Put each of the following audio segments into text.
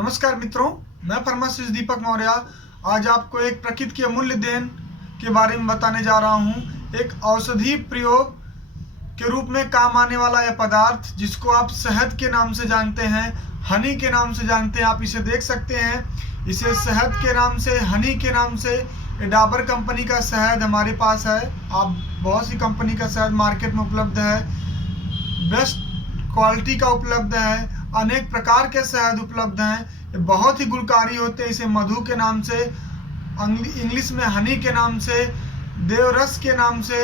नमस्कार मित्रों, मैं फार्मासिस्ट दीपक मौर्य आज आपको एक प्रकृति के अमूल्य देन के बारे में बताने जा रहा हूँ। एक औषधि प्रयोग के रूप में काम आने वाला यह पदार्थ जिसको आप शहद के नाम से जानते हैं, हनी के नाम से जानते हैं। आप इसे देख सकते हैं, इसे शहद के नाम से, हनी के नाम से। डाबर कंपनी का शहद हमारे पास है। आप बहुत सी कंपनी का शहद मार्केट में उपलब्ध है, बेस्ट क्वालिटी का उपलब्ध है। अनेक प्रकार के शहद उपलब्ध हैं, ये बहुत ही गुणकारी होते हैं। इसे मधु के नाम से, इंग्लिश में हनी के नाम से, देवरस के नाम से,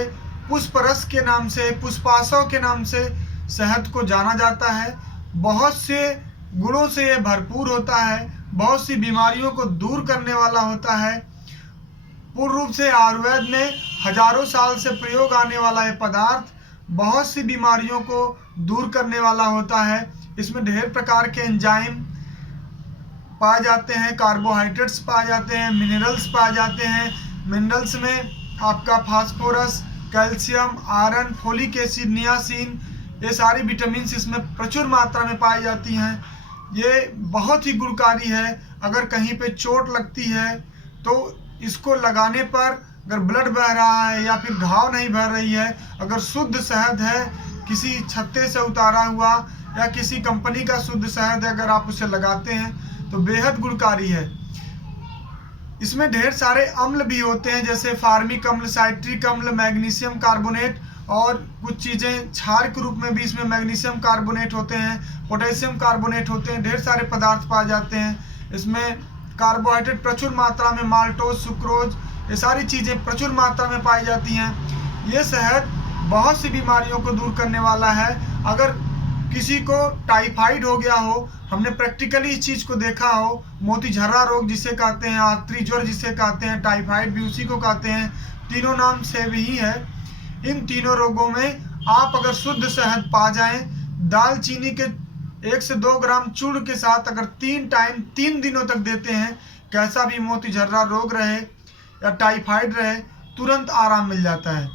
पुष्परस के नाम से, पुष्पासव के नाम से शहद को जाना जाता है। बहुत से गुणों से ये भरपूर होता है, बहुत सी बीमारियों को दूर करने वाला होता है। पूर्ण रूप से आयुर्वेद में हजारों साल से प्रयोग आने वाला ये पदार्थ बहुत सी बीमारियों को दूर करने वाला होता है। इसमें ढेर प्रकार के एंजाइम पाए जाते हैं, कार्बोहाइड्रेट्स पाए जाते हैं, मिनरल्स पाए जाते हैं। मिनरल्स में आपका phosphorus, calcium, iron, folic acid, niacin, ये सारी विटामिन इसमें प्रचुर मात्रा में पाई जाती हैं। ये बहुत ही गुणकारी है। अगर कहीं पे चोट लगती है तो इसको लगाने पर अगर ब्लड बह रहा है या फिर घाव नहीं बह रही है, अगर शुद्ध शहद है, किसी छत्ते से उतारा हुआ या किसी कंपनी का शुद्ध शहद है, अगर आप उसे लगाते हैं तो बेहद गुणकारी है। इसमें ढेर सारे अम्ल भी होते हैं, जैसे फार्मिक अम्ल, साइट्रिक अम्ल, मैग्नीशियम कार्बोनेट और कुछ चीज़ें क्षार के रूप में भी इसमें मैग्नीशियम कार्बोनेट होते हैं, पोटेशियम कार्बोनेट होते हैं। ढेर सारे पदार्थ पाए जाते हैं। इसमें कार्बोहाइड्रेट प्रचुर मात्रा में, माल्टोज, सुक्रोज, ये सारी चीज़ें प्रचुर मात्रा में पाई जाती हैं। ये शहद बहुत सी बीमारियों को दूर करने वाला है। अगर किसी को टाइफाइड हो गया हो, हमने प्रैक्टिकली इस चीज़ को देखा हो, मोतीझर्रा रोग जिसे कहते हैं, आंतरी ज्वर जिसे कहते हैं, टाइफाइड भी उसी को कहते हैं, तीनों नाम सेम ही है। इन तीनों रोगों में आप अगर शुद्ध शहद पा जाएं, दालचीनी के 1 से 2 ग्राम चूर्ण के साथ अगर 3 टाइम 3 दिनों तक देते हैं, कैसा भी मोतीझर्रा रोग रहे या टाइफाइड रहे, तुरंत आराम मिल जाता है।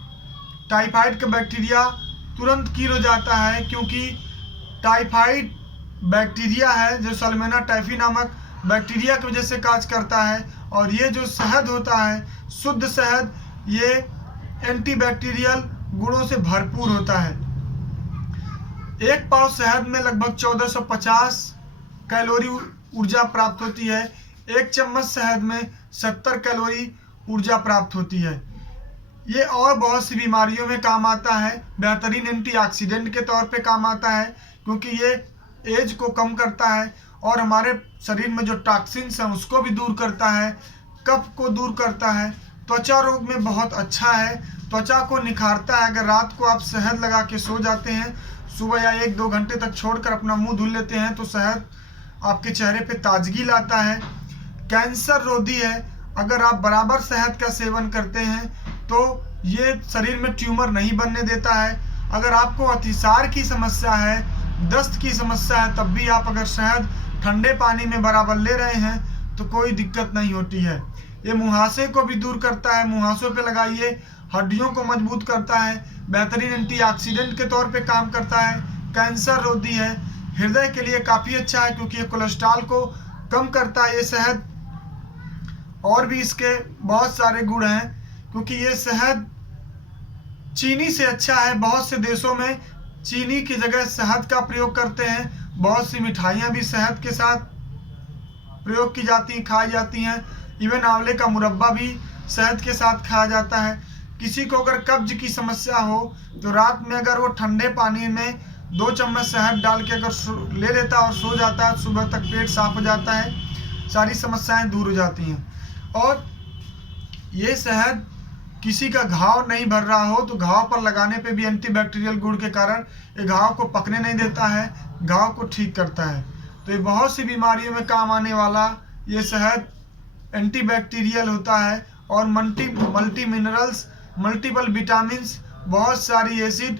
टाइफाइड का बैक्टीरिया तुरंत क्लियर हो जाता है, क्योंकि टाइफाइड बैक्टीरिया है जो सल्मोनेला टाइफी नामक बैक्टीरिया की वजह से कार्य करता है। और ये जो शहद होता है, शुद्ध शहद, ये एंटीबैक्टीरियल गुणों से भरपूर होता है। एक पाव शहद में लगभग 1450 कैलोरी ऊर्जा प्राप्त होती है। 1 चम्मच शहद में 70 कैलोरी ऊर्जा प्राप्त होती है। ये और बहुत सी बीमारियों में काम आता है। बेहतरीन एंटीऑक्सीडेंट के तौर पे काम आता है, क्योंकि ये एज को कम करता है और हमारे शरीर में जो टॉक्सिन्स हैं उसको भी दूर करता है, कफ को दूर करता है। त्वचा रोग में बहुत अच्छा है, त्वचा को निखारता है। अगर रात को आप शहद लगा के सो जाते हैं, सुबह या 1-2 घंटे तक छोड़कर अपना मुंह धुल लेते हैं, तो शहद आपके चेहरे पे ताजगी लाता है। कैंसर रोधी है। अगर आप बराबर शहद का सेवन करते हैं तो ये शरीर में ट्यूमर नहीं बनने देता है। अगर आपको अतिसार की समस्या है, दस्त की समस्या है, तब भी आप अगर शहद ठंडे पानी में बराबर ले रहे हैं तो कोई दिक्कत नहीं होती है। ये मुहासे को भी दूर करता है, मुहासों पे लगाइए, हड्डियों को मजबूत करता है, बेहतरीन एंटीऑक्सीडेंट के तौर पे काम करता है, कैंसर रोधी है, हृदय के लिए काफ़ी अच्छा है क्योंकि ये कोलेस्ट्रॉल को कम करता है ये शहद। और भी इसके बहुत सारे गुण हैं, क्योंकि ये शहद चीनी से अच्छा है। बहुत से देशों में चीनी की जगह शहद का प्रयोग करते हैं। बहुत सी मिठाइयाँ भी शहद के साथ प्रयोग की जाती हैं, खाई जाती हैं। इवन आंवले का मुरब्बा भी शहद के साथ खाया जाता है। किसी को अगर कब्ज की समस्या हो तो रात में अगर वो ठंडे पानी में 2 चम्मच शहद डाल के अगर ले लेता और सो जाता है, सुबह तक पेट साफ हो जाता है, सारी समस्याएं दूर हो जाती हैं। और ये शहद किसी का घाव नहीं भर रहा हो तो घाव पर लगाने पे भी एंटीबैक्टीरियल गुण के कारण ये घाव को पकने नहीं देता है, घाव को ठीक करता है। तो ये बहुत सी बीमारियों में काम आने वाला ये शहद एंटीबैक्टीरियल होता है। और मल्टी मिनरल्स, मल्टीपल विटामिन्स, बहुत सारी एसिड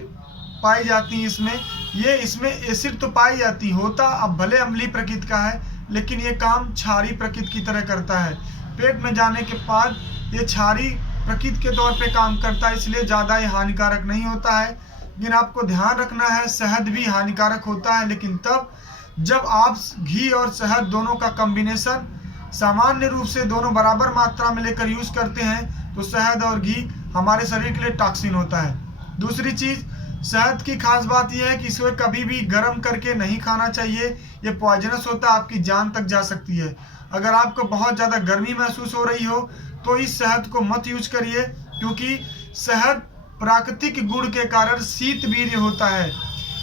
पाई जाती हैं इसमें एसिड तो पाई जाती होता अब भले अम्लीय प्रकृति का है, लेकिन ये काम क्षारीय प्रकृति की तरह करता है। पेट में जाने के बाद ये क्षारीय प्रकृति के तौर पे काम करता है, इसलिए ज़्यादा ये हानिकारक नहीं होता है। लेकिन आपको ध्यान रखना है, शहद भी हानिकारक होता है, लेकिन तब जब आप घी और शहद दोनों का कॉम्बिनेशन सामान्य रूप से दोनों बराबर मात्रा में लेकर यूज करते हैं तो शहद और घी हमारे शरीर के लिए टॉक्सिन होता है। दूसरी चीज, शहद की खास बात यह है कि इसे कभी भी गर्म करके नहीं खाना चाहिए, ये पॉइजनस होता है, आपकी जान तक जा सकती है। अगर आपको बहुत ज़्यादा गर्मी महसूस हो रही हो तो इस शहद को मत यूज करिए, क्योंकि शहद प्राकृतिक गुण के कारण शीत वीर्य होता है।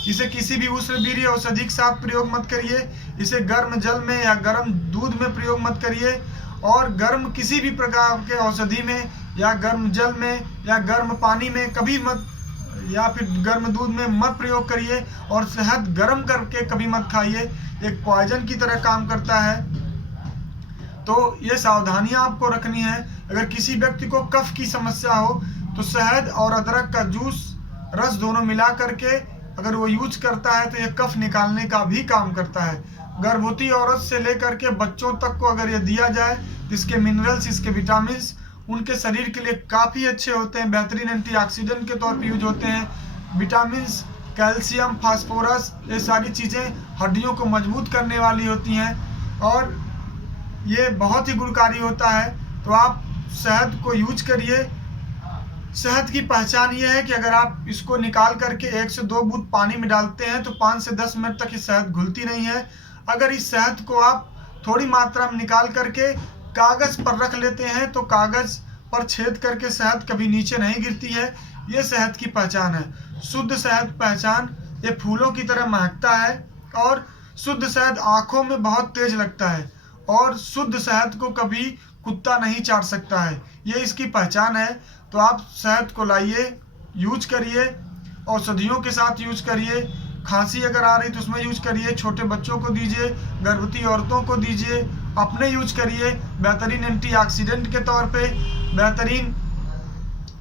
इसे किसी भी उष्ण वीर्य औषधि के साथ प्रयोग मत करिए। इसे गर्म जल में या गर्म दूध में प्रयोग मत करिए, और गर्म किसी भी प्रकार के औषधि में या गर्म जल में या गर्म पानी में कभी मत, या फिर गर्म दूध में मत प्रयोग करिए। और शहद गर्म करके कभी मत खाइए, एक पॉइजन की तरह काम करता है। तो ये सावधानियां आपको रखनी है। अगर किसी व्यक्ति को कफ की समस्या हो तो शहद और अदरक का जूस, रस दोनों मिला करके अगर वो यूज करता है तो ये कफ निकालने का भी काम करता है। गर्भवती औरत से लेकर के बच्चों तक को अगर ये दिया जाए तो इसके मिनरल्स, इसके विटामिन्स उनके शरीर के लिए काफ़ी अच्छे होते हैं, बेहतरीन एंटीऑक्सीडेंट के तौर पर यूज होते हैं। विटामिन्स, कैल्शियम, फास्फोरस, ये सारी चीज़ें हड्डियों को मजबूत करने वाली होती हैं और ये बहुत ही गुणकारी होता है। तो आप शहद को यूज करिए। शहद की पहचान ये है कि अगर आप इसको निकाल करके 1 से 2 बूंद पानी में डालते हैं तो 5 से 10 मिनट तक ये शहद घुलती नहीं है। अगर इस शहद को आप थोड़ी मात्रा में निकाल करके कागज़ पर रख लेते हैं तो कागज़ पर छेद करके शहद कभी नीचे नहीं गिरती है। ये शहद की पहचान है। शुद्ध शहद पहचान, ये फूलों की तरह महकता है और शुद्ध शहद आँखों में बहुत तेज लगता है और शुद्ध शहद को कभी कुत्ता नहीं चाट सकता है, ये इसकी पहचान है। तो आप शहद को लाइए, यूज करिए, औषधियों के साथ यूज करिए। खांसी अगर आ रही तो उसमें यूज करिए, छोटे बच्चों को दीजिए, गर्भवती औरतों को दीजिए, अपने यूज करिए। बेहतरीन एंटीऑक्सीडेंट के तौर पे, बेहतरीन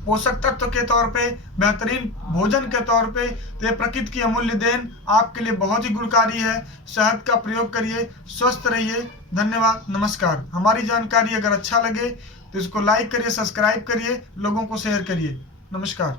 पोषक तत्व के तौर पे, बेहतरीन भोजन के तौर पे, तो ये प्रकृति की अमूल्य देन आपके लिए बहुत ही गुणकारी है। शहद का प्रयोग करिए, स्वस्थ रहिए। धन्यवाद, नमस्कार। हमारी जानकारी अगर अच्छा लगे तो इसको लाइक करिए, सब्सक्राइब करिए, लोगों को शेयर करिए। नमस्कार।